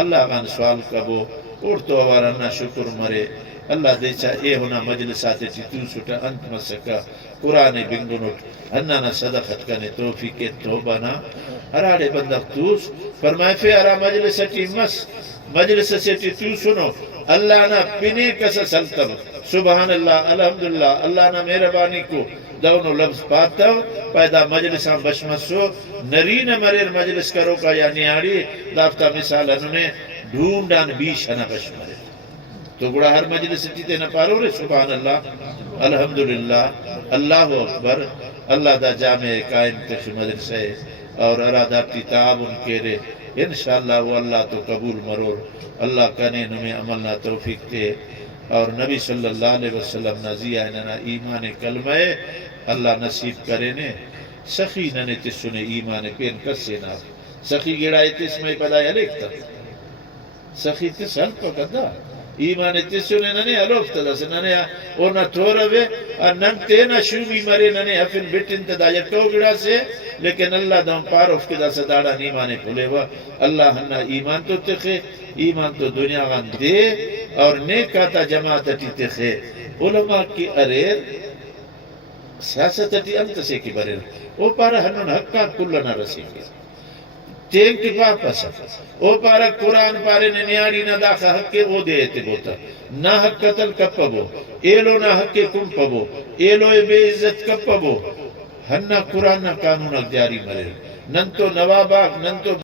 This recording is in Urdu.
اللہ غان سوال کبو اورتو وارنا شکر مرے اللہ دیچا اے ہونا مجلسات چی تو سٹا انت مسکا قرآن بنگنوٹ اننا صدقت کنے توفیق توبنا ہراڑے بندق توس فرمائے فی ارا مجلس چی مجلس چی تو سنو اللہ نا پنے کسا سلطب سبحان اللہ الحمدللہ اللہ نا مہربانی کو دونوں لفظ پاتا پیدا مجلساں بشمسو نرین مریر مجلس کرو کا یا نیاری دافتا مثال انہوں ڈھونڈان بیش ہنا بشمرے تو گڑا ہر مجلس چیتے نہ پارو رے سبحان اللہ الحمدللہ اللہ اکبر اللہ دا جامع قائم تخ مدرسے اور اراداتی تعاون کیرے انشاءاللہ وہ اللہ تو قبول مرور اللہ کنے نمیں عملنا توفیق تے اور نبی صلی اللہ علیہ وسلم نزیہ اننا ایمان کلمہ اللہ نصیب کرے نے سخی ننے تسنے ایمان پین کسے نا سخی گڑائے تس میں پدایا لکھتا سخی تس حل پکتا ایمان تسنے ننے حلوفتا دا سے ننے اونا تھوروے اور نن تینا شومی مرے ننے حفن بٹن تدا یکو گڑا سے لیکن اللہ دام پاروف کے دا سے داڑا نیمانے پھولے وا اللہ ہننا ایمان تو تخے ایمان تو دنیا غان دے اور نیکاتا جماعت تی تخے علماء کی اریر سیاست تی انت سے کی بریر او پارا ہنن حقا کلنا رسی گے تین کی واپس او پارا قرآن پارے نیاری نہ داخا حق کے وہ دیتے بوتا نہ حق قتل کب پبو ایلو نہ حق کے کم پبو ایلو بے عزت کب پبو ہننا قرآن نہ قانون جاری مرے نن تو نواباگ نن تو